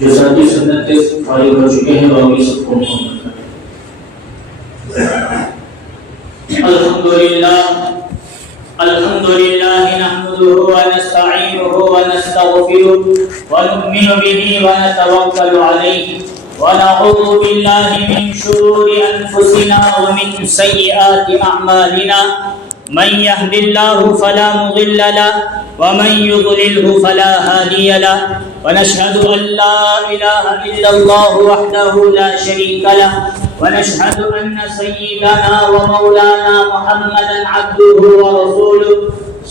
جو ساتھی سنت سے فارغ ہو چکے ہیں وہ بھی سب کو الحمد لله نحمده ونستعينه ونستغفره ونؤمن به ونتوكل عليه ونعوذ بالله من شرور أنفسنا ومن سيئات أعمالنا من يهد الله فلا مضل له ومن يضلله فلا هادي له ونشهد أن لا إله إلا الله وحده لا شريك له ونشهد أن سيدنا ومولانا محمدا عبده ورسوله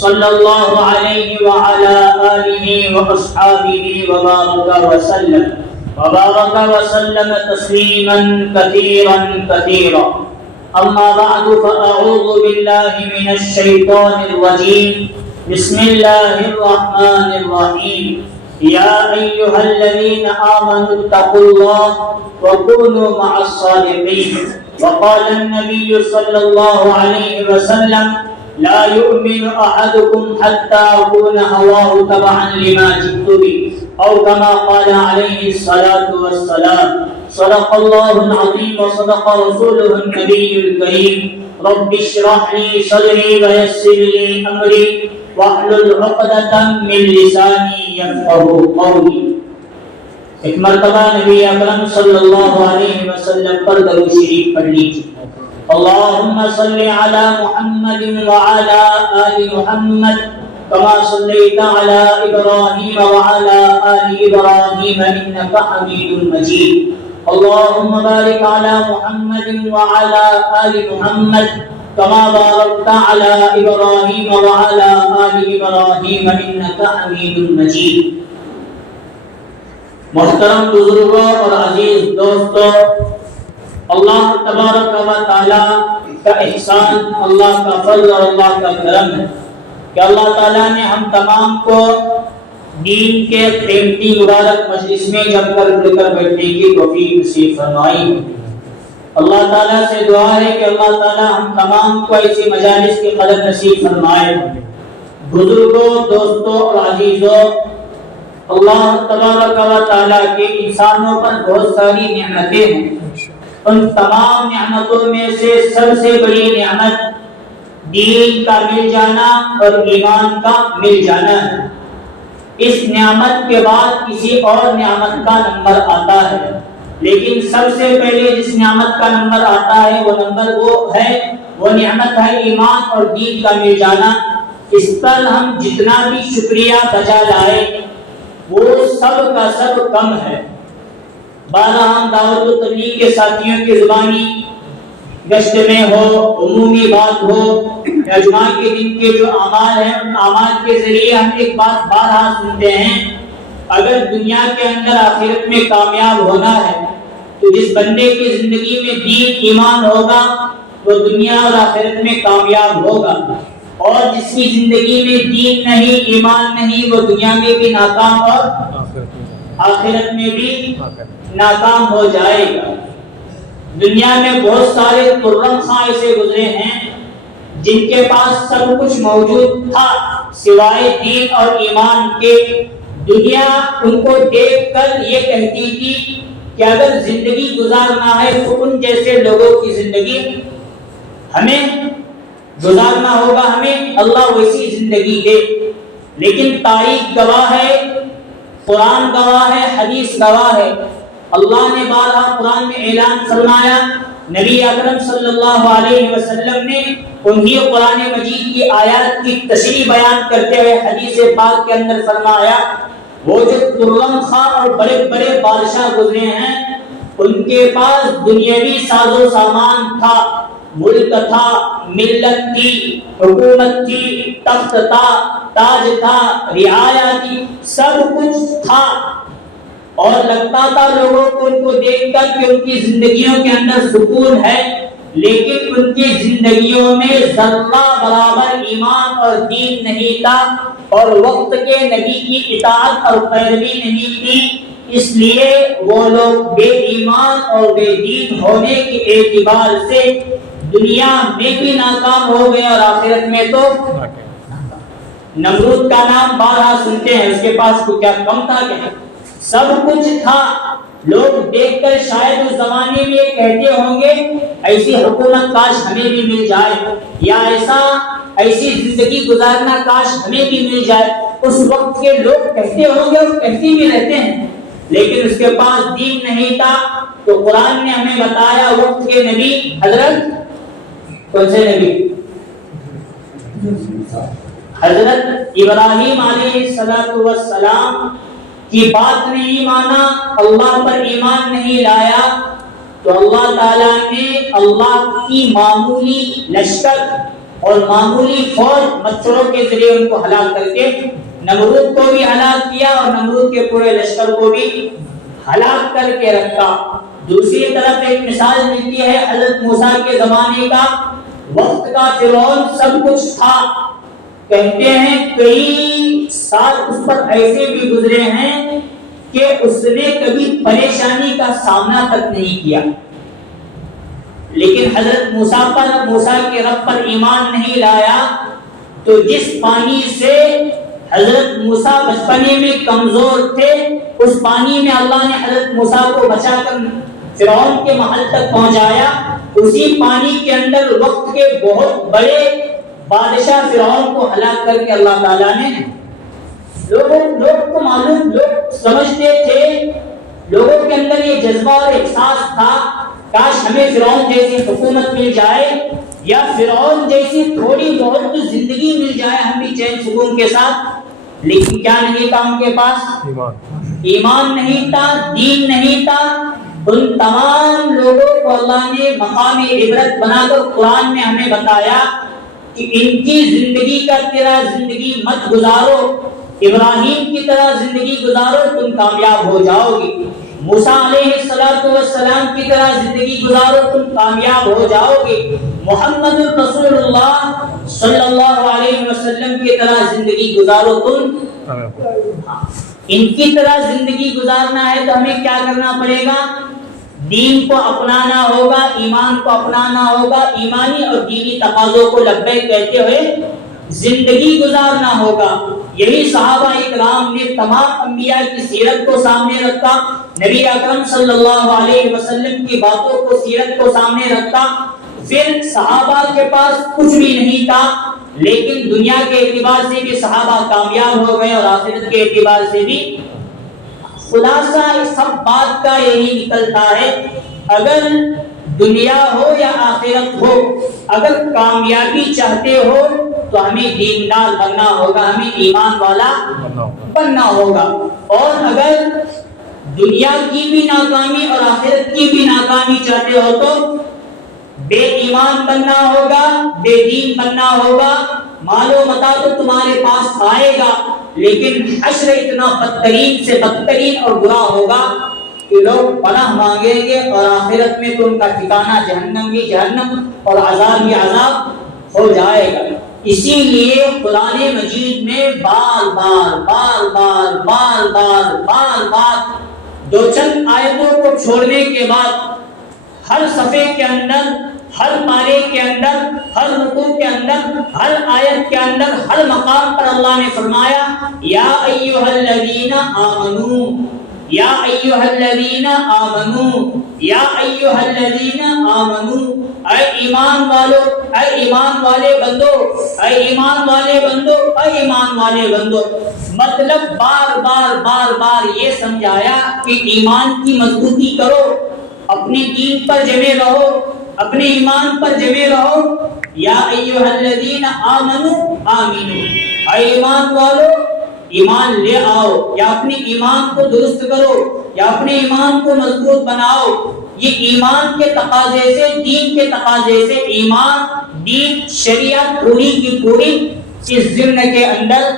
صلى الله عليه وعلى آله وأصحابه وبارك وسلم تسليما كثيرا أما بعد فأعوذ بالله من الشيطان الرجيم بسم الله الرحمن الرحيم يا أيها الذين آمنوا اتقوا الله وكونوا مع الصادقين وقال النبي صلى الله عليه وسلم لا يؤمن أحدكم حتى يكون هواه تبعا لما جئت به أو كما قال عليه الصلاة والسلام صدق الله العظيم وصدق رسوله النبي الكريم رب اشرح لي صدري ويسر لي أمري واحلل عقدة من لساني يفقهوا قولي. ایک مرتبہ نبی اکرم صلی اللہ علیہ وسلم پر درود شریف پڑھ لیجیے. اللهم صل على محمد وعلى آل محمد كما صليت على إبراهيم وعلى آل إبراهيم إنك حميد مجيد. اللهم بارك على محمد وعلى آل محمد كما باركت على إبراهيم وعلى آل إبراهيم إنك حميد مجيد. محترم بزرگوں اور عزیز دوستوں، اللہ تبارک و تعالی کا احسان، اللہ کا فضل اور اللہ کا کرم ہے کہ اللہ تعالیٰ نے ہم تمام کو دین کے قیمتی مبارک مجلس میں جم کر مل کر بیٹھنے کی توفیق نصیب فرمائی. اللہ تعالیٰ سے دعا ہے کہ اللہ تعالیٰ ہم تمام کو ایسی مجالس کی قدر نصیب فرمائے. بزرگوں، دوستوں اور عزیزوں، اللہ تبارک و تعالیٰ کے انسانوں پر بہت ساری نعمتیں ہیں. ان تمام نعمتوں میں سے سب سے بڑی نعمت دین کا مل جانا اور ایمان کا مل جانا ہے. اس نعمت کے بعد کسی اور نعمت کا نمبر آتا ہے، لیکن سب سے پہلے جس نعمت کا نمبر آتا ہے وہ نعمت ہے ایمان اور دین کا مل جانا. اس پر ہم جتنا بھی شکریہ بجا لائے وہ سب کا سب کم ہے. بارہ ہم دعوت و تبلیغ کے ساتھیوں کی زبانی گشت میں ہو، عمومی بات ہو یا جمعہ کے دن کے جو اعمال ہیں، ان اعمال کے ذریعے ہم ایک بات بارہا سنتے ہیں، اگر دنیا کے اندر آخرت میں کامیاب ہونا ہے تو جس بندے کی زندگی میں دین ایمان ہوگا وہ دنیا اور آخرت میں کامیاب ہوگا، اور جس کی زندگی میں دین نہیں، ایمان نہیں، وہ دنیا میں بھی ناکام اور آخرت میں بھی ناکام ہو جائے گا. دنیا میں بہت سارے ترم خاں ایسے گزرے ہیں جن کے پاس سب کچھ موجود تھا سوائے دین اور ایمان کے. دنیا ان کو دیکھ کر یہ کہتی تھی کہ اگر زندگی گزارنا ہے تو ان جیسے لوگوں کی زندگی ہمیں گزارنا ہوگا، ہمیں اللہ ویسی زندگی دے. لیکن تاریخ گواہ ہے، قرآن گواہ ہے، حدیث گواہ ہے. اللہ نے بارہا قرآن میں اعلان فرمایا، نبی اکرم صلی اللہ علیہ وسلم نے انہی قرآن مجید کی آیات کی تشریح بیان کرتے ہوئے حدیث پاک کے اندر فرمایا، وہ جو ترم خاں اور بڑے بڑے بادشاہ گزرے ہیں ان کے پاس دنیاوی ساز و سامان تھا، ملک تھا، ملت تھی، حکومت تھی، تخت تھا، تاج تھا، رعایا تھی، سب کچھ تھا، اور لگتا تھا لوگوں کو ان کو دیکھ کر کہ ان کی زندگیوں کے اندر سکون ہے، لیکن ان کی زندگیوں میں ذرہ برابر ایمان اور دین نہیں تھا، اور وقت کے نبی کی اطاعت اور پیروی نہیں تھی. اس لیے وہ لوگ بے ایمان اور بے دین ہونے کے اعتبار سے دنیا میں بھی ناکام ہو گئے اور آخرت میں تو نمرود کا نام بارہا سنتے ہیں، اس کے پاس کو کیا کم تھا کیا؟ سب کچھ تھا. لوگ دیکھ کر شاید اس زمانے میں یہ کہتے ہوں گے ایسی حکومت کاش ہمیں بھی مل جائے, یا ایسی زندگی گزارنا کاش ہمیں بھی مل جائے. اس وقت کے لوگ کہتے ہوں گے اور کہتے بھی رہتے ہیں, لیکن اس کے پاس دین نہیں تھا. تو قرآن نے ہمیں بتایا وقت کے نبی حضرت کون سے نبی؟ حضرت ابراہیم علیہ السلام کی بات نہیں مانا, اللہ پر ایمان نہیں لایا, تو اللہ تعالیٰ نے اللہ کی معمولی لشکر اور معمولی فوج مچھروں کے ذریعے ان کو ہلاک کر کے نمرود کو بھی ہلاک کیا اور نمرود کے پورے لشکر کو بھی ہلاک کر کے رکھا. دوسری طرف ایک مثال ملتی ہے حضرت موسیٰ کے زمانے کا, وقت کا فرعون سب کچھ تھا, کہتے ہیں کئی سال اس پر ایسے بھی گزرے ہیں کہ اس نے کبھی پریشانی کا سامنا تک نہیں کیا, لیکن حضرت موسیٰ کے رب پر ایمان نہیں لایا. تو جس پانی سے حضرت موسیٰ بچپنے میں کمزور تھے, اس پانی میں اللہ نے حضرت موسیٰ کو بچا کر فرعون کے محل تک پہنچایا. اسی پانی کے اندر وقت کے بہت بڑے بادشاہ فرعون کو ہلاک کر کے اللہ تعالیٰ نے لوگ کو معلوم, لوگ سمجھتے تھے, لوگوں کے اندر یہ جذبہ اور احساس تھا کاش ہمیں فرعون جیسی حکومت مل جائے یا فرعون جیسی تھوڑی بہت زندگی مل جائے ہم بھی چین سکون کے ساتھ. لیکن کیا نہیں تھا ان کے پاس؟ ایمان نہیں تھا, دین نہیں تھا. ان تمام لوگوں کو اللہ نے مقام عبرت بنا کر قرآن میں ہمیں بتایا کہ ان کی زندگی کا تیرا زندگی مت گزارو, ابراہیم کی طرح زندگی گزارو تم کامیاب ہو جاؤ گے, موسیٰ علیہ السلام کی طرح زندگی گزارو تم کامیاب ہو جاؤ گے, محمد رسول اللہ صلی اللہ علیہ وسلم کی طرح زندگی گزارو تم. ان کی طرح زندگی گزارنا ہے تو ہمیں کیا کرنا پڑے گا؟ دین کو اپنانا ہوگا, ایمان کو اپنانا ہوگا, ایمانی اور دینی تقاضوں کو لبیک کہتے ہوئے زندگی گزارنا ہوگا. یہی صحابہ اکرام نے تمام انبیاء کی سیرت کو سامنے رکھا, نبی اکرم صلی اللہ علیہ وسلم کی باتوں کو, سیرت کو سامنے رکھا. پھر صحابہ کے پاس کچھ بھی نہیں تھا, لیکن دنیا کے اعتبار سے بھی صحابہ کامیاب ہو گئے اور آخرت کے اعتبار سے بھی. خلاصہ اس سب بات کا یہی نکلتا ہے, اگر دنیا ہو یا آخرت ہو, اگر کامیابی چاہتے ہو تو ہمیں دیندار بننا ہوگا, ہمیں ایمان والا بننا ہوگا. اور اگر دنیا کی بھی ناکامی اور آخرت کی بھی ناکامی چاہتے ہو تو بے ایمان بننا ہوگا, بے دین بننا ہوگا. مال و متاع تو تمہارے پاس آئے گا, لیکن حشر اتنا بدترین سے بدترین اور برا ہوگا کہ لوگ پناہ مانگیں گے اور آخرت میں تو ان کا ٹھکانہ جہنم بھی جہنم اور عذاب بھی عذاب ہو جائے گا. اسی لیے قرآن مجید میں بار بار بار بار بار بار بار بار دو چند آیتوں کو چھوڑنے کے بعد ہر صفحے کے اندر, ہر پارے کے اندر, ہر رکوع کے اندر, ہر آیت کے اندر, ہر مقام پر اللہ نے فرمایا یا ایھا الذین آمنو, یا ایھا الذین آمنو, یا ایھا الذین آمنو, اے ایمان والو, اے ایمان والے بندو, اے ایمان والے بندو, اے ایمان والے بندو. مطلب بار بار بار بار یہ سمجھایا کہ ایمان کی مضبوطی کرو, اپنے دین پر جمے رہو, اپنے ایمان پر جمے رہو. یا ایھا الذین آمنو آمینو, اے ایمان والو ایمان لے آؤ, یا اپنے ایمان کو درست کرو, یا اپنے ایمان کو مضبوط بناؤ. یہ ایمان کے تقاضے سے, دین کے تقاضے سے, ایمان, دین, شریعت پوری کی پوری اس ضمن کے اندر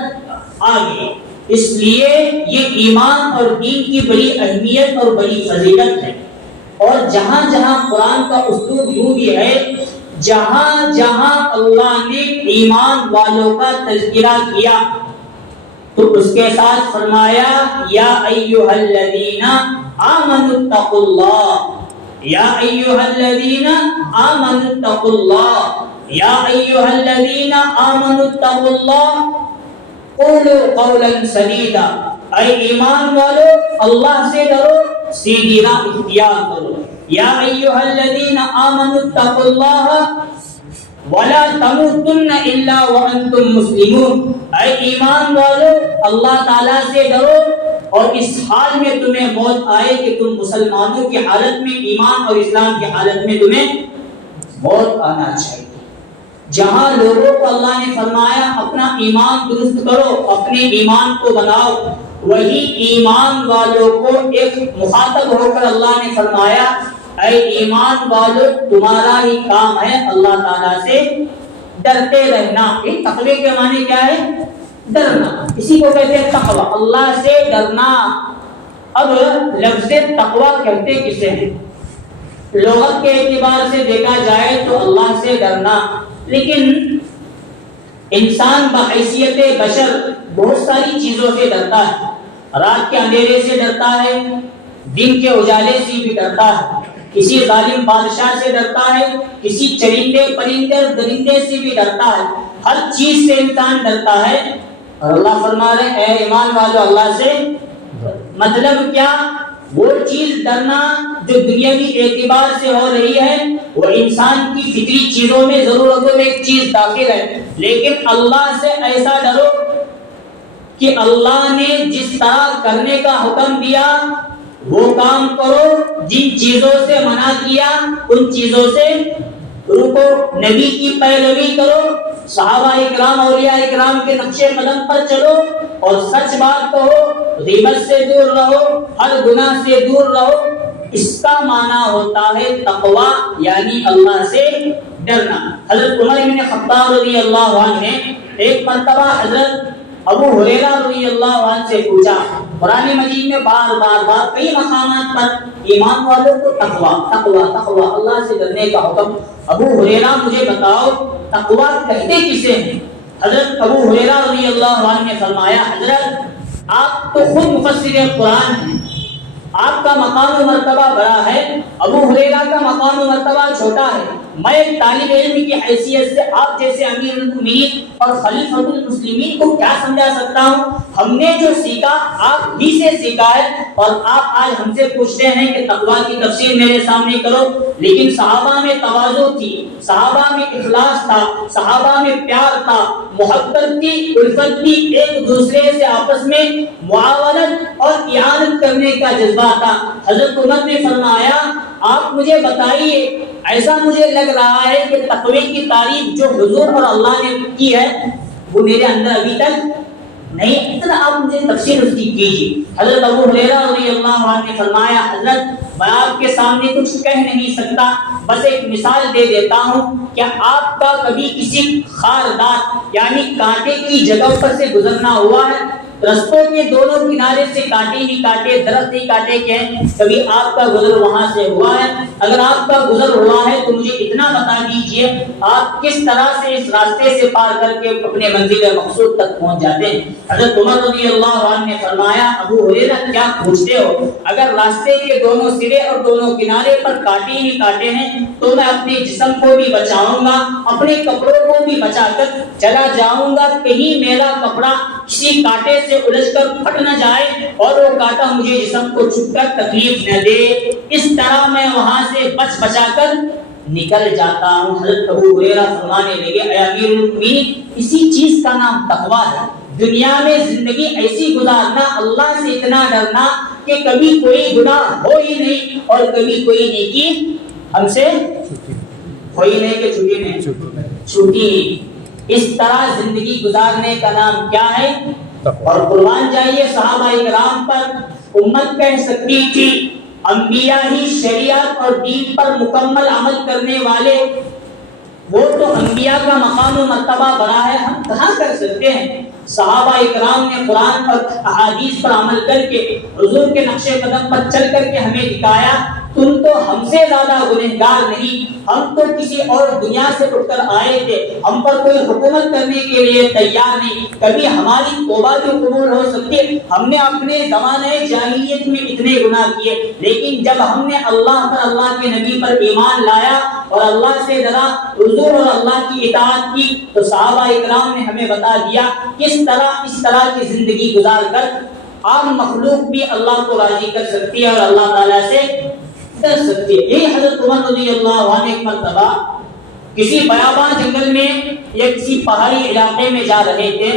آ گئی. اس لیے یہ ایمان اور دین کی بڑی اہمیت اور بڑی فضیلت ہے. اور جہاں جہاں قرآن کا اسلوب یوں بھی ہے, جہاں جہاں اللہ نے ایمان والوں کا تذکرہ کیا تو اس کے ساتھ فرمایا یا ایھا الذین آمنوا اتقوا اللہ, یا ایھا الذین آمنوا اتقوا اللہ, یا ایھا الذین آمنوا اتقوا اللہ قولوا قولا سدیدا, اے ایمان والو اللہ سے ڈرو، سیدھی راہ اختیار کرو۔ یا ایھا الذین آمنوا اتقوا اللہ ولا تموتن الا وانتم مسلمون، اے ایمان والو اللہ تعالیٰ سے ڈرو اور اس حال میں تمہیں موت آئے کہ تم مسلمانوں کی حالت میں، ایمان اور اسلام کی حالت میں تمہیں موت آنا چاہیے۔ جہاں لوگوں کو اللہ نے فرمایا اپنا ایمان درست کرو، اپنے ایمان کو بناؤ، وہی ایمان والوں کو ایک مخاطب ہو کر اللہ نے فرمایا اے ایمان والو تمہارا ہی کام ہے اللہ تعالیٰ سے ڈرتے رہنا۔ تقوی کے معنی کیا ہے؟ ڈرنا، اسی کو کہتے ہیں تقوی، اللہ سے ڈرنا۔ اب لفظ تقوی کہتے کسے ہیں؟ لغت کے اعتبار سے دیکھا جائے تو اللہ سے ڈرنا، لیکن انسان بحیثیت بشر بہت ساری چیزوں سے ڈرتا ہے۔ رات کے اندھیرے سے ڈرتا ہے، دن کے اجالے سے بھی ڈرتا ہے، کسی ظالم بادشاہ سے ڈرتا ہے، کسی چرندے پرندے درندے سے بھی ڈرتا ہے، ہر چیز سے انسان ڈرتا ہے۔ اور اللہ فرما رہے ہیں اے ایمان والو اللہ سے، مطلب کیا؟ وہ چیز ڈرنا جو دنیاوی اعتبار سے ہو رہی ہے وہ انسان کی فطری چیزوں میں ضرورتوں میں ایک چیز داخل ہے، لیکن اللہ سے ایسا ڈرو کہ اللہ نے جس طرح کرنے کا حکم دیا وہ کام کرو، جن چیزوں سے منع کیا ان چیزوں سے رکو، نبی کی پیروی کرو، صحابہ اکرام اولیاء اکرام کے نقش قدم پر چلو اور سچ بات کہو، غیبت سے دور رہو، ہر گناہ سے دور رہو۔ اس کا معنی ہوتا ہے تقوی، یعنی اللہ سے ڈرنا۔ حضرت عمر بن خطاب رضی اللہ عنہ نے ایک مرتبہ حضرت ابو ہریرہ رضی اللہ عنہ سے پوچھا، قرآن مجید میں بار کئی مقامات پر ایمان والوں کو تقوی اللہ سے ڈرنے کا حکم۔ ابو ہریرہ مجھے بتاؤ تقوی کہتے کسے ہیں؟ حضرت ابو ہریرہ رضی اللہ عنہ نے فرمایا حضرت آپ تو خود مفسر قرآن ہیں، آپ کا مقام و مرتبہ بڑا ہے، ابو ہریرہ کا مقام و مرتبہ چھوٹا ہے، میں ایک طالب علم کی حیثیت سے آپ جیسے امیر المؤمنین اور خلیفۃ المسلمین کو کیا سمجھا سکتا ہوں؟ ہم نے جو سیکھا آپ ہی سے سیکھا ہے اور آپ آج ہم سے پوچھتے ہیں کہ تقویٰ کی تفسیر میرے سامنے کرو۔ لیکن صحابہ میں تواضع تھی، صحابہ میں اخلاص تھا، صحابہ میں پیار تھا، محبت تھی، الفت تھی، ایک دوسرے سے آپس میں معاونت اور اعانت کرنے کا جذبہ تھا۔ حضرت عمر نے فرمایا آپ مجھے بتائیے، ایسا مجھے لگ رہا ہے کہ تقوی کی تعریف جو حضور اور اللہ نے کی ہے وہ میرے اندر ابھی تک نہیں، اتنا آپ مجھے تفسیر اس کی کیجیے۔ حضرت ابو ہریرہ رضی اللہ عنہ نے فرمایا حضرت میں آپ کے سامنے کچھ کہہ نہیں سکتا، بس ایک مثال دے دیتا ہوں، کیا آپ کا کبھی کسی خاردار یعنی کانٹے کی جگہ پر سے گزرنا ہوا ہے؟ رستوں کے دونوں کنارے سے کانٹے ہی کانٹے، درخت ہی کانٹے کے ہیں، کبھی آپ کا گزر وہاں سے ہوا ہے؟ اگر آپ کا گزر ہوا ہے تو مجھے اتنا بتا دیجئے آپ کس طرح سے اس راستے سے پار کر کے اپنے منزل مقصود تک پہنچ جاتے ہیں؟ حضرت عمر رضی اللہ عنہ نے فرمایا ابو ہریرہ کیا پوچھتے ہو، اگر راستے کے دونوں سرے اور دونوں کنارے پر کانٹے ہی کانٹے ہیں تو میں اپنے جسم کو بھی بچاؤں گا، اپنے کپڑوں کو بھی بچا کر چلا جاؤں گا، کہیں میرا کپڑا کسی کانٹے سے الجھ کر پھٹ نہ جائے اور وہ کانٹا مجھے جسم کو چھپ کر تکلیف نہ دے، اس طرح میں وہاں سے بچ بچا کر نکل جاتا ہوں۔ حضرت ابو ہریرہ فرمانے لگے اے امیر المؤمنین، اسی چیز کا نام تقویٰ ہے، دنیا میں زندگی ایسی گزارنا، اللہ سے اتنا ڈرنا کہ کبھی کوئی گناہ ہو ہی نہیں اور کبھی کوئی نیکی ہم سے ہو ہی نہیں کہ چھوٹی نہیں، اس طرح زندگی گزارنے کا نام کیا ہے؟ اور قربان جائیے صحابہ اکرام پر امت کہہ سکتی تھی، انبیاء ہی شریعت اور دین پر مکمل عمل کرنے والے، وہ تو انبیاء کا مقام و مرتبہ بڑا ہے، ہم کہاں کر سکتے ہیں؟ صحابہ اکرام نے قرآن اور احادیث پر عمل کر کے حضور کے نقش قدم پر چل کر کے ہمیں دکھایا تم تو ہم سے زیادہ گنہگار نہیں، ہم تو کسی اور دنیا سے اٹھ کر آئے تھے، ہم پر کوئی حکومت کرنے کے لیے تیار نہیں، کبھی ہماری توبہ بھی قبول ہو سکتی ہے، ہم نے اپنے زمانے جاہلیت میں اتنے گناہ کیے، لیکن جب ہم نے اللہ پر، اللہ کے نبی پر ایمان لایا اور اللہ سے ڈرا، حضور اور اللہ کی اطاعت کی، تو صحابہ اکرام نے ہمیں بتا دیا کس طرح اس طرح کی زندگی گزار کر عام مخلوق بھی اللہ کو راضی کر سکتی ہے اور اللہ تعالیٰ سے ڈر سکتی ہے۔ یہی حضرت عمر رضی اللہ عنہ ایک مرتبہ کسی بیابان جنگل میں یا کسی پہاڑی علاقے میں جا رہے تھے،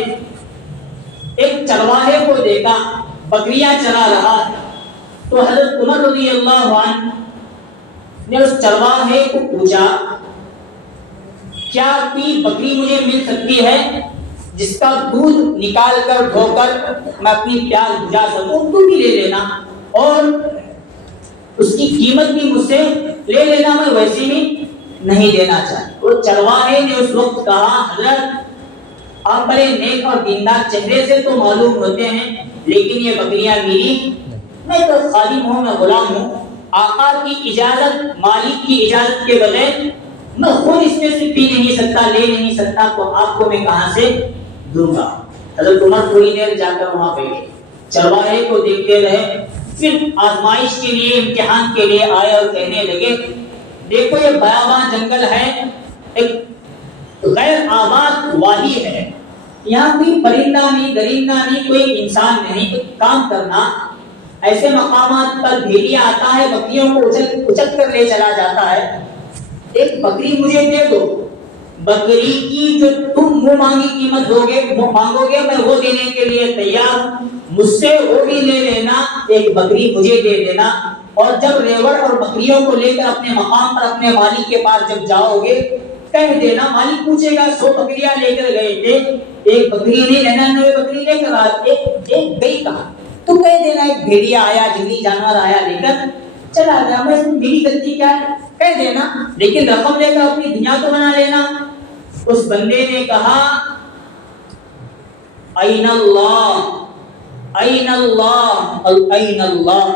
ایک چرواہے کو دیکھا بکریاں چرا رہا، تو حضرت عمر رضی اللہ عنہ نے اس چرواہے کو پوچھا کیا کوئی بکری مجھے مل سکتی ہے جس کا دودھ نکال کر دھو کر میں اپنی پیاس بجھا سکوں؟ تو بھی لے لینا اور اس کی قیمت بھی مجھ سے لے لینا، میں ویسے ہی نہیں دینا چاہتا۔ وہ چرواہے نے اس وقت کہا حضرت آپ بڑے نیک اور دیندار چہرے سے تو معلوم ہوتے ہیں، لیکن یہ بکریاں میری، میں تو خادم ہوں، میں غلام ہوں، آقا کی اجازت مالک کی اجازت کے بغیر میں خود اس میں سے پی نہیں سکتا، لے نہیں سکتا، تو آپ کو میں کہاں سے دوں گا؟ حضرت عمر تھوڑی دیر جا کر وہاں بیٹھے، چرواہے کو دیکھتے رہے، پھر آزمائش کے لیے امتحان کے لیے آئے اور کہنے لگے دیکھو یہ بیابان جنگل ہے، ایک غیر آباد وادی ہے، یہاں کوئی پرندہ نہیں، درندہ نہیں، کوئی انسان نہیں، تو کام کرنا ایسے مقامات پر بھیڑیا آتا ہے، بکریوں کو اچک کر لے چلا جاتا ہے، ایک بکری مجھے دے دو، بکری کی جو تم منہ مانگی قیمت مانگو گے میں وہ دینے کے لیے تیار ہوں، مجھ سے وہ بھی لے لینا، ایک بکری مجھے دے دینا، اور جب ریوڑ اور بکریوں کو لے کر اپنے مقام پر اپنے مالک کے پاس جب جاؤ گے کہہ دینا، مالک پوچھے گا 100 بکریاں لے کر گئے تھے، ایک بکری نہیں 99 بکری لے کر آتے، ایک گئی کہاں؟ تو کہہ دینا ایک بھیڑیا آیا، جنگلی جانور آیا لے کر چلا گیا، میں میری غلطی کیا ہے کہہ دینا، لیکن رقم لے کر اپنی دنیا تو بنا لینا۔ اس بندے نے کہا این اللہ این اللہ این اللہ،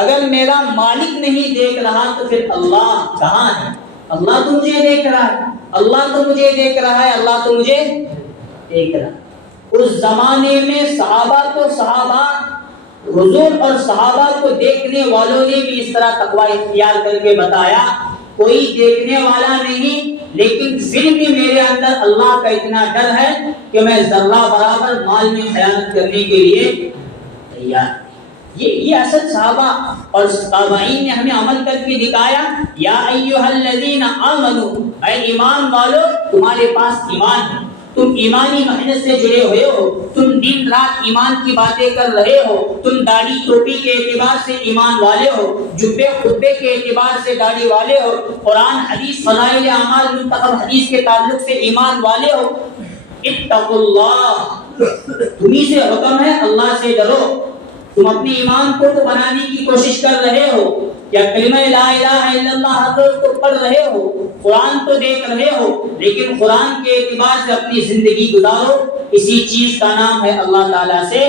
اگر میرا مالک نہیں دیکھ رہا تو پھر اللہ کہاں ہے؟ اللہ تو مجھے دیکھ رہا ہے، اللہ تو مجھے دیکھ رہا ہے، اللہ تو مجھے دیکھ رہا ہے۔ اس زمانے میں صحابہ حضور اور صحابہ کو دیکھنے والوں نے بھی اس طرح تقوی اختیار کر کے بتایا، کوئی دیکھنے والا نہیں لیکن پھر بھی میرے اندر اللہ کا اتنا ڈر ہے کہ میں ذرہ برابر مال میں خیانت کرنے کے لیے تیار۔ یہ اصل صحابہ اور تابعین نے ہمیں عمل کر کے دکھایا، یا ایھا الذین آمنوا، اے ایمان والو تمہارے پاس ایمان ہے، تم ایمانی محنت سے جڑے ہوئے ہو، تم دن رات ایمان کی باتیں کر رہے ہو، تم داڑھی ٹوپی کے اعتبار سے ایمان والے ہو، جبے خطبے کے اعتبار سے داڑھی والے ہو، قرآن حدیث فضائل اعمال منتخب حدیث کے تعلق سے ایمان والے ہو، اتقوا اللہ، تمہیں سے حکم ہے اللہ سے ڈرو۔ تم اپنے ایمان کو تو بنانے کی کوشش کر رہے ہو، یا کلمہ لا الہ الا اللہ حضرت کو پڑھ رہے ہو، قرآن تو دیکھ رہے ہو، لیکن قرآن کے اعتبار سے اپنی زندگی گزارو، اسی چیز کا نام ہے اللہ تعالیٰ سے،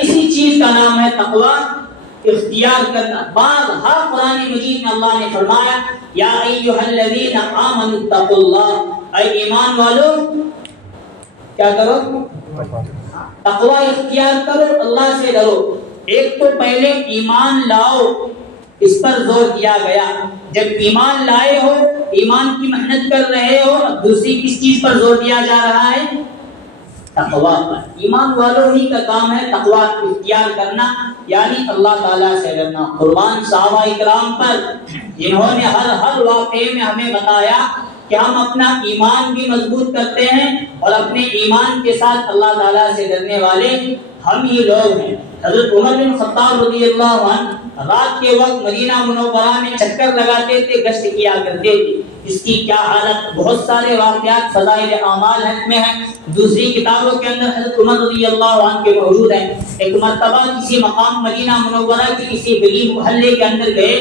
اسی چیز کا نام ہے تقوی اختیار کرنا۔ بارہا قرآن مجید میں اللہ نے فرمایا یا ایھا الذین آمنوا اتقوا اللہ، اے ایمان والو کیا کرو؟ تقوی اختیار کرو، اللہ سے ڈرو۔ ایک تو پہلے ایمان لاؤ، اس پر زور دیا گیا، جب ایمان لائے ہو، ایمان کی محنت کر رہے ہو، اب دوسری کس چیز پر زور دیا جا رہا ہے؟ تقوی پر۔ ایمان والوں ہی کا کام ہے تقوی اختیار کرنا، یعنی اللہ تعالیٰ سے ڈرنا۔ قربان صحابہ اکرام پر جنہوں نے ہر واقعے میں ہمیں بتایا کہ ہم اپنا ایمان بھی مضبوط کرتے ہیں اور اپنے ایمان کے ساتھ اللہ تعالیٰ سے ڈرنے والے ہم ہی لوگ ہیں۔ حضرت عمر بن خطاب رضی اللہ عنہ رات کے وقت مدینہ منورہ میں چکر لگاتے تھے، گشت کیا کرتے تھے، اس کی کیا حالت، بہت سارے واقعات فضائل اعمال میں ہیں، دوسری کتابوں کے اندر حضرت عمر رضی اللہ عنہ کے موجود ہیں۔ ایک مرتبہ کسی مقام مدینہ منورہ کی کسی گلی محلے کے اندر گئے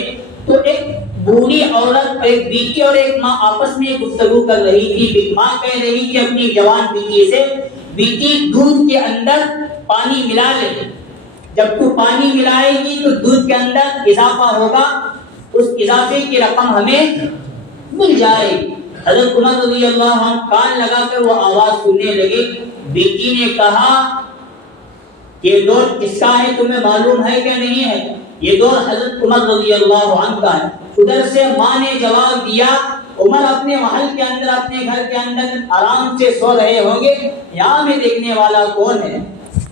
تو ایک بوڑھی عورت، ایک بیٹی اور ایک ماں آپس میں گفتگو کر رہی تھی۔ ماں کہہ رہی تھی اپنی جوان بیٹی سے، بیٹی دودھ کے اندر پانی ملا لے، جب تو پانی ملائے گی تو دودھ کے اندر اضافہ ہوگا، اس اضافے کی رقم ہمیں مل جائے گی۔ حضرت عمر رضی اللہ عنہ کان لگا کر وہ آواز سننے لگے۔ بیٹی نے کہا یہ دور کس کا ہے تمہیں معلوم ہے کہ نہیں ہے؟ یہ دور حضرت عمر رضی اللہ عنہ کا ہے۔ ادھر سے ماں نے جواب دیا عمر اپنے محل کے اندر، اپنے گھر کے اندر آرام سے سو رہے ہوں گے، یہاں میں دیکھنے والا کون ہے؟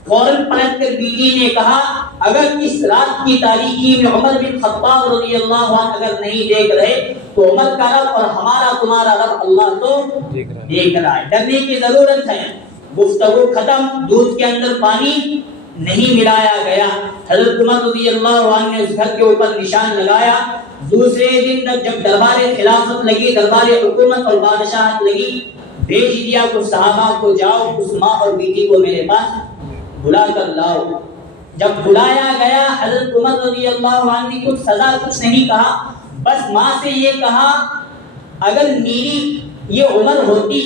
فوراً پلٹ کر بیوی نے کہا اگر اس رات کی تاریکی میں عمر بن خطاب رضی اللہ عنہ اگر نہیں دیکھ رہے تو عمر کا رب اور ہمارا تمہارا رب اللہ تو دیکھ رہا ہے، ڈرنے کی ضرورت ہے۔ گفتگو ختم، دودھ کے اندر پانی نہیں ملایا گیا۔ حضرت عمر رضی اللہ عنہ نے اس گھر کے اوپر نشان لگایا۔ دوسرے دن تک جب دربار خلافت لگی، دربار حکومت اور بادشاہت لگی، بھیج دیا کچھ صحابہ کو، جاؤ اس ماں اور بیٹی کو میرے پاس بلا کر لاؤ۔ جب بلایا گیا حضرت عمر رضی اللہ عنہ نے کچھ سزا کچھ نہیں کہا، بس ماں سے یہ کہا اگر میری یہ عمر ہوتی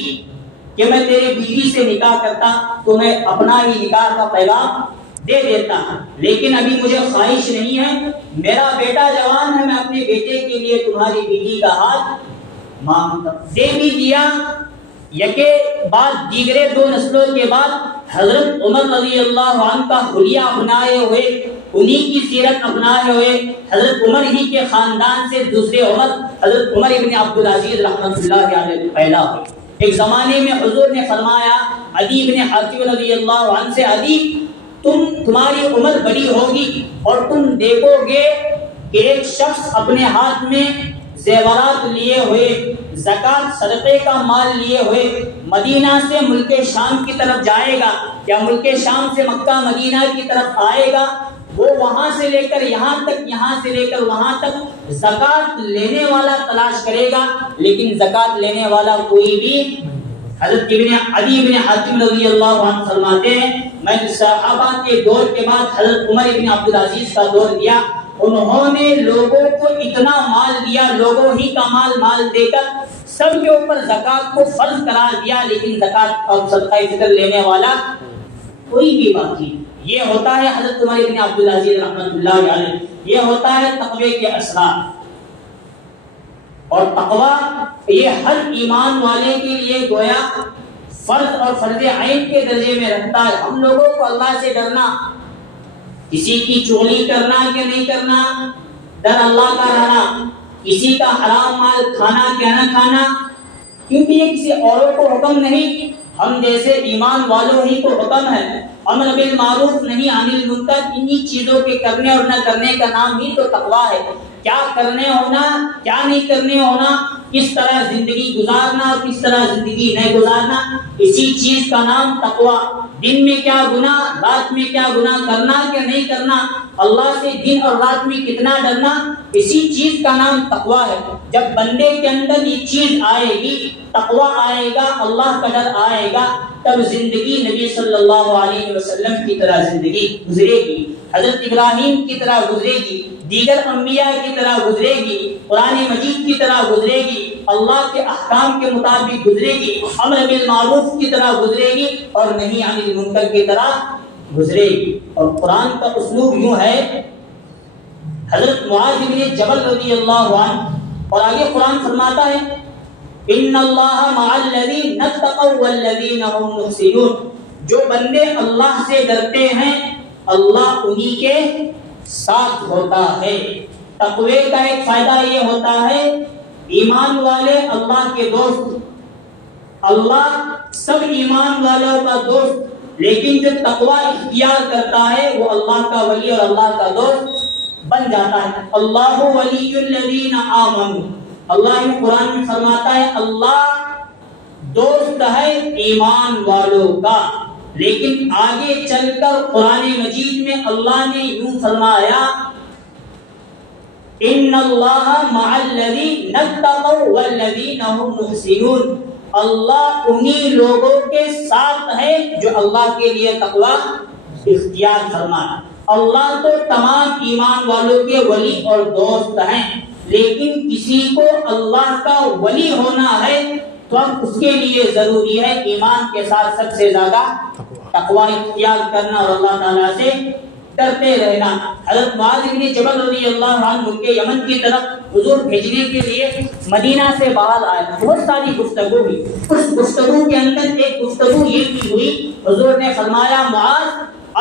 کہ میں تیرے بیوی سے نکاح کرتا تو میں اپنا ہی نکاح کا پیغام دے دیتا، لیکن ابھی مجھے خواہش نہیں ہے، میرا بیٹا جوان ہے، میں اپنے بیٹے کے لیے تمہاری بیوی کا ہاتھ مانگتا۔ دے بھی دیا۔ یکے بعد دیگرے دو نسلوں کے بعد حضرت عمر رضی اللہ عنہ کا حلیہ اپنائے ہوئے، انہی کی سیرت اپنائے ہوئے حضرت عمر ہی کے خاندان سے دوسرے عمر حضرت عمر ابن عبدالعزیز رحمۃ اللہ علیہ پیدا ہوئے۔ ایک زمانے میں حضور نے فرمایا عدی بن حاتم رضی اللہ عنہ سے، عدی تمہاری عمر بڑی ہوگی اور تم دیکھو گے کہ ایک شخص اپنے ہاتھ میں زیورات لیے ہوئے، زکوٰۃ صدقے کا مال لیے ہوئے مدینہ سے ملک شام کی طرف جائے گا، یا ملک شام سے مکہ مدینہ کی طرف آئے گا، وہ وہاں سے لے کر یہاں تک، یہاں سے لے کر وہاں تک زکوٰۃ لینے والا تلاش کرے گا، لیکن زکوٰۃ لینے والا کوئی بھی۔ حضرت عدی بن حاتم رضی اللہ عنہ فرماتے ہیں میں صحابہ کے دور کے بعد حضرت عمر ابن عبدالعزیز کا دور دیا، انہوں نے لوگوں کو اتنا مال دیا، لوگوں ہی کا مال دے کر سب کے اوپر زکوٰۃ کو فرض قرار دیا، لیکن زکوٰۃ اور صدقہ فطر لینے والا کوئی بھی باقی۔ یہ ہوتا ہے حضرت عمر ابن عبدالعزیز رحمۃ اللہ علیہ، یہ ہوتا ہے تقوی کے اثرات۔ اور تقوی یہ ہر ایمان والے کے لیے گویا فرض اور فرض عین کے درجے میں رکھتا ہے۔ ہم لوگوں کو اللہ سے ڈرنا، کسی کی چغلی کرنا کہ نہیں کرنا، ڈر اللہ کا رہنا، کسی کا حرام مال کھانا کہ نہ کھانا، کیونکہ یہ کسی اوروں کو حکم نہیں، ہم جیسے ایمان والوں ہی کو حکم ہے۔ امر بالمعروف نہیں عن المنکر، انہی چیزوں کے کرنے اور نہ کرنے کا نام ہی تو تقویٰ ہے۔ کیا کرنے ہونا، کیا نہیں کرنے ہونا، کس طرح زندگی گزارنا اور کس طرح زندگی نہیں گزارنا، اسی چیز کا نام تقویٰ۔ دن میں کیا گناہ، رات میں کیا گناہ کرنا کہ نہیں کرنا، اللہ سے دن اور رات میں کتنا ڈرنا، اسی چیز کا نام تقویٰ ہے۔ جب بندے کے اندر یہ چیز آئے گی، تقویٰ آئے گا، اللہ کا ڈر آئے گا، تب زندگی نبی صلی اللہ علیہ وسلم کی طرح زندگی گزرے گی، حضرت ابراہیم کی طرح گزرے گی، دیگر انبیاء کی طرح گزرے گی، قرآن مجید کی طرح گزرے گی، اللہ کے احکام کے مطابق گزرے گی، امر بالمعروف کی طرح گزرے گی، اور نہی عن المنکر کی طرح گزرے گی۔ اور قرآن کا اسلوب یوں ہے، حضرت معاذ بن جبل رضی اللہ عنہ، اور آگے قرآن فرماتا ہے ان اللہ مع الذین اتقوا والذین هم محسنون، جو بندے اللہ سے ڈرتے ہیں اللہ انہی کے ساتھ ہوتا ہے۔ تقوی کا ایک فائدہ یہ ہوتا ہے ایمان والے اللہ کے دوست، اللہ سب ایمان والوں کا دوست، لیکن جو تقوی اختیار کرتا ہے وہ اللہ کا ولی اور اللہ کا دوست بن جاتا ہے۔ اللہ ولی الذین آمنوا، اللہ قرآن میں فرماتا ہے اللہ دوست ہے ایمان والوں کا، لیکن آگے چل کر قرآن مجید میں اللہ نے یوں فرمایا ان اللہ مع الذین اتقوا والذین هم محسنون، اللہ انہی لوگوں کے ساتھ ہے جو اللہ کے لیے تقوی اختیار فرمائے۔ اللہ تو تمام ایمان والوں کے ولی اور دوست ہیں، لیکن کسی کو اللہ کا ولی ہونا ہے تو اب اس کے لیے ضروری ہے ایمان کے ساتھ سب سے زیادہ تقوی اختیار کرنا اور اللہ تعالیٰ سے ڈرتے رہنا۔ حضرت معاذ بن جبل رضی اللہ عنہ ملک یمن کی طرف حضور بھیجنے کے لیے مدینہ سے باہر آئے، بہت ساری گفتگو ہوئی، اس گفتگو کے اندر ایک گفتگو یہ کی ہوئی، حضور نے فرمایا معاذ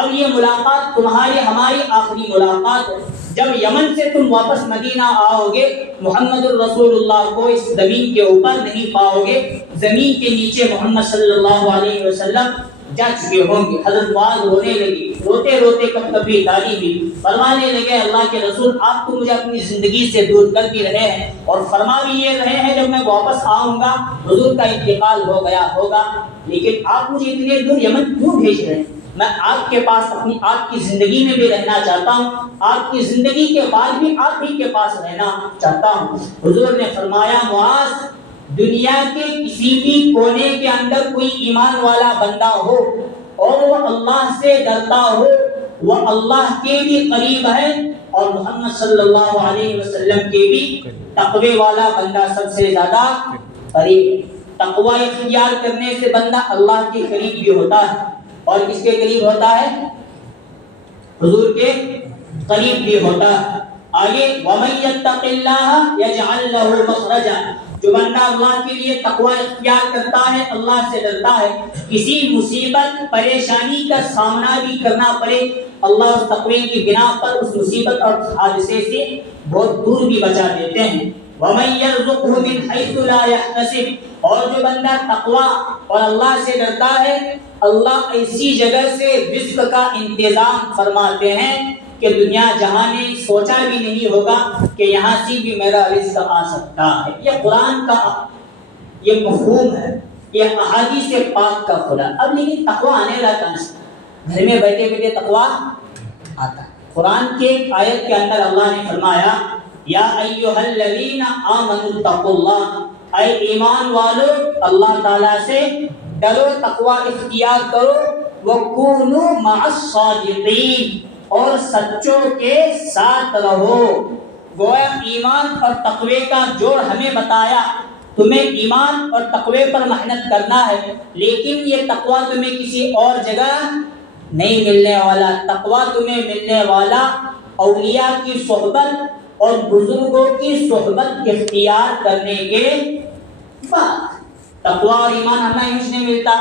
اب یہ ملاقات تمہاری ہماری آخری ملاقات ہے، جب یمن سے تم واپس مدینہ آؤ گے محمد الرسول اللہ کو اس زمین کے اوپر نہیں پاؤ گے، زمین کے نیچے محمد صلی اللہ علیہ وسلم جا چکے ہوں گے۔ حضرت معاذ رونے لگے، روتے روتے کب کبھی داری ہوئی، فرمانے لگے اللہ کے رسول آپ تو مجھے اپنی زندگی سے دور کر بھی رہے ہیں اور فرما بھی یہ رہے ہیں جب میں واپس آؤں گا حضور کا انتقال ہو گیا ہوگا، لیکن آپ مجھے اتنے دور یمن کیوں بھیج رہے ہیں؟ میں آپ کے پاس اپنی آپ کی زندگی میں بھی رہنا چاہتا ہوں، آپ کی زندگی کے بعد بھی آپ ہی کے پاس رہنا چاہتا ہوں۔ حضور نے فرمایا معاذ دنیا کے کسی بھی کونے کے اندر کوئی ایمان والا بندہ ہو اور وہ اللہ سے ڈرتا ہو، وہ اللہ کے بھی قریب ہے اور محمد صلی اللہ علیہ وسلم کے بھی تقوی والا بندہ سب سے زیادہ قریب ہے۔ تقوی اختیار کرنے سے بندہ اللہ کے قریب بھی ہوتا ہے اور کس کے قریب ہوتا ہے؟ حضور کے قریب بھی ہوتا ہے۔ آگے وَمَن يَتَّقِ اللَّهَ يَجْعَل لَّهُ مَخْرَجًا، جو بندہ اللہ کے لیے تقوی اختیار کرتا ہے، اللہ سے ڈرتا ہے، کسی مصیبت پریشانی کا سامنا بھی کرنا پڑے اللہ اس تقوی کی بنا پر اس مصیبت اور حادثے سے بہت دور بھی بچا دیتے ہیں۔ وَمَن يَرْزُقْهُ مِنْ حَيْثُ لَا يَحْتَسِبُ، اور جو بندہ تقوی اور اللہ سے ڈرتا ہے اللہ ایسی جگہ سے رزق کا انتظام فرماتے ہیں کہ دنیا جہاں نے سوچا بھی نہیں ہوگا کہ یہاں سے بھی میرا رزق آ سکتا ہے۔ یہ قرآن کا یہ مفہوم ہے، یہ احادیث پاک کا کھلا۔ اب لیکن تقوی آنے لگا، گھر میں بیٹھے بیٹھے تقوی آتا ہے۔ قرآن کے ایک آیت کے اندر اللہ نے فرمایا یا ایھا الذین آمنوا اتقوا اللہ، اے ایمان والو اللہ تعالیٰ سے ڈرو، تقوی اختیار کرو، وَكُونُوا مَعَ الصَّادِقِينَ، اور سچوں کے ساتھ رہو۔ گویا ایمان اور تقوی کا جوڑ ہمیں بتایا، تمہیں ایمان اور تقوی پر محنت کرنا ہے، لیکن یہ تقوی تمہیں کسی اور جگہ نہیں ملنے والا۔ تقوی تمہیں ملنے والا اولیاء کی صحبت اور بزرگوں کی صحبت اختیار کرنے کے بعد۔ تقوی اور ایمان ہمیں کچھ نہیں ملتا،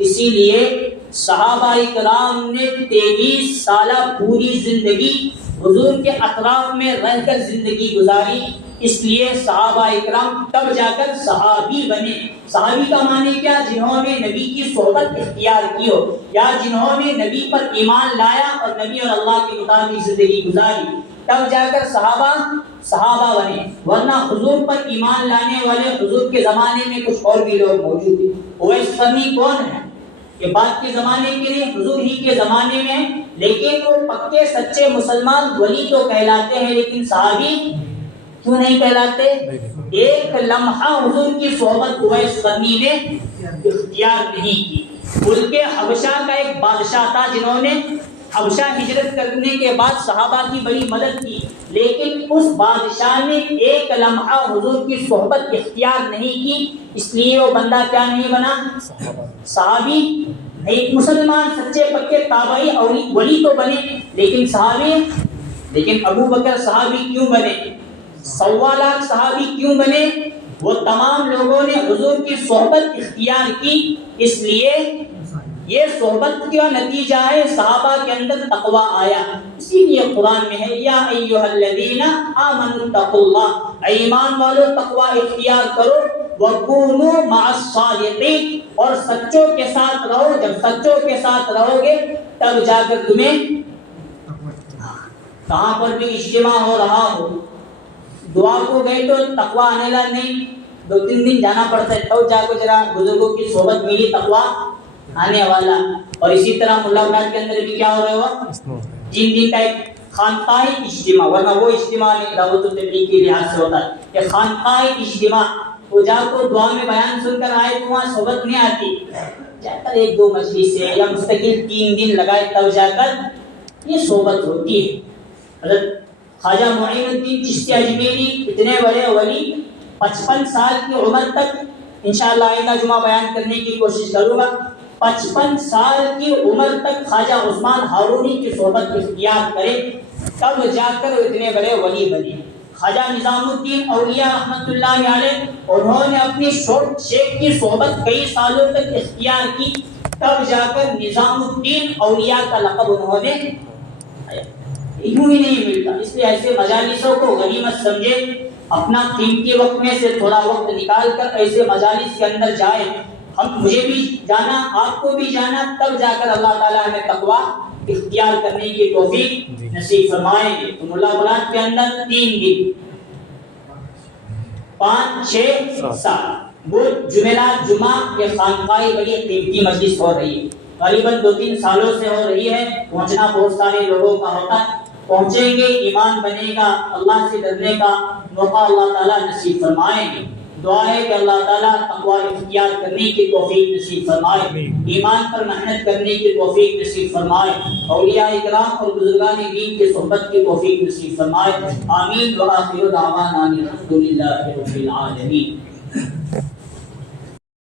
اسی لیے صحابہ کرام نے 23 سالہ پوری زندگی حضور کے اطراف میں رہ کر زندگی گزاری، اس لیے صحابہ کرام تب جا کر صحابی بنے۔ صحابی کا معنی کیا؟ جنہوں نے نبی کی صحبت اختیار کی ہو یا جنہوں نے نبی پر ایمان لایا اور نبی اور اللہ کے مطابق زندگی گزاری، تب جا کر صحابہ بنے، ورنہ حضور پر ایمان لانے والے حضور کے زمانے میں کچھ اور بھی لوگ موجود تھے۔ اویس قرنی کون ہے؟ کہ بعد کے زمانے کے لیے حضور ہی کے زمانے میں، لیکن وہ پکے سچے مسلمان ولی تو کہلاتے ہیں لیکن صحابی کیوں نہیں کہلاتے؟ ایک لمحہ حضور کی صحبت اویس قرنی نے اختیار نہیں کی۔ ملک حبشہ کا ایک بادشاہ تھا جنہوں نے حبشہ ہجرت کرنے کے بعد صحابہ کی بڑی مدد کی، لیکن اس بادشاہ نے ایک لمحہ حضور کی صحبت اختیار نہیں کی، اس لیے وہ بندہ کیا نہیں بنا؟ صحابی۔ ایک مسلمان سچے پکے تابعی ولی تو بنے لیکن صحابی، لیکن ابو بکر صحابی کیوں بنے؟ 1.25 لاکھ صحابی کیوں بنے؟ وہ تمام لوگوں نے حضور کی صحبت اختیار کی، اس لیے یہ صحبت کا نتیجہ ہے صحابہ کے اندر تقوی آیا۔ اسی لیے قرآن میں ہے یا ایھا الذین آمنوا اتقوا اللہ، اے ایمان والو تقوی اختیار کرو، وَكُونُوا مَعَ الصَّادِقِينَ، اور سچوں کے ساتھ رہو۔ جب سچوں کے ساتھ رہو گے تب جا کر تمہیں کہاں پر بھی اجتماع ہو رہا ہو، دعا کو گئے تو تقوی آنے لگا نہیں، 2-3 دن جانا پڑتا ہے تب جا کے ذرا بزرگوں کی صحبت ملی، تقوی آنے والا۔ اور اسی طرح ملاقات کے اندر بھی کیا ہو رہا ہوا؟ جن دن کا ایک خانقاہی اجتماع، ورنہ وہ اجتماع نہیں دعوت التبلیغ کے لحاظ سے ہوتا ہے، کہ خانقاہی اجتماع وہ جا کر دعا میں بیان سن کر آئے تو وہاں صحبت نہیں آتی، جا کر 1-2 مجلس سے یا مستقل 3 دن لگائے تب جا کر یہ صحبت ہوتی ہے۔ حضرت خواجہ معین الدین چشتی اجمیری اتنے بڑے ولی، 55 سال کی عمر تک، انشاءاللہ آئندہ جمعہ بیان کرنے کی کوشش کروں گا، 55 سال کی عمر تک خواجہ عثمان ہارونی کی صحبت اختیار کرے تب جا کر وہ اتنے بڑے ولی بنے۔ خواجہ نظام الدین اولیاء رحمۃ اللہ علیہ، انہوں نے اپنی شیخ کی صحبت کئی سالوں تک اختیار کی، تب جا کر نظام الدین اولیاء کا لقب انہوں نے یوں ہی نہیں ملتا۔ اس لیے ایسے مجالسوں کو غنیمت سمجھے، اپنا قیمتی وقت میں سے تھوڑا وقت نکال کر ایسے مجالس کے اندر جائے۔ مجھے بھی جانا، آپ کو بھی جانا، تب جا کر اللہ تعالیٰ ہمیں تقویٰ اختیار کرنے کی توفیق نصیب فرمائیں گے۔ تو ملاقات کے اندر 3 دن 5 6 7 بدھ جمعرات جمعہ یہ خانقاہ بڑی قیمتی مجلس ہو رہی ہے، غالباً 2-3 سالوں سے ہو رہی ہے، پہنچنا بہت سارے لوگوں کا ہوتا ہے، پہنچیں گے، ایمان بنے گا، اللہ سے ڈرنے کا موقع اللہ تعالیٰ نصیب فرمائیں گے۔ دعا ہے کہ اللہ تعالیٰ تقویٰ اختیار کرنے کی توفیق نصیب فرمائے، ایمان پر محنت کرنے کی توفیق نصیب فرمائے، اولیاء اکرام اور بزرگان دین کی صحبت کی توفیق نصیب فرمائے۔ آمین وآخر دعوانا الحمدللہ رب العالمین۔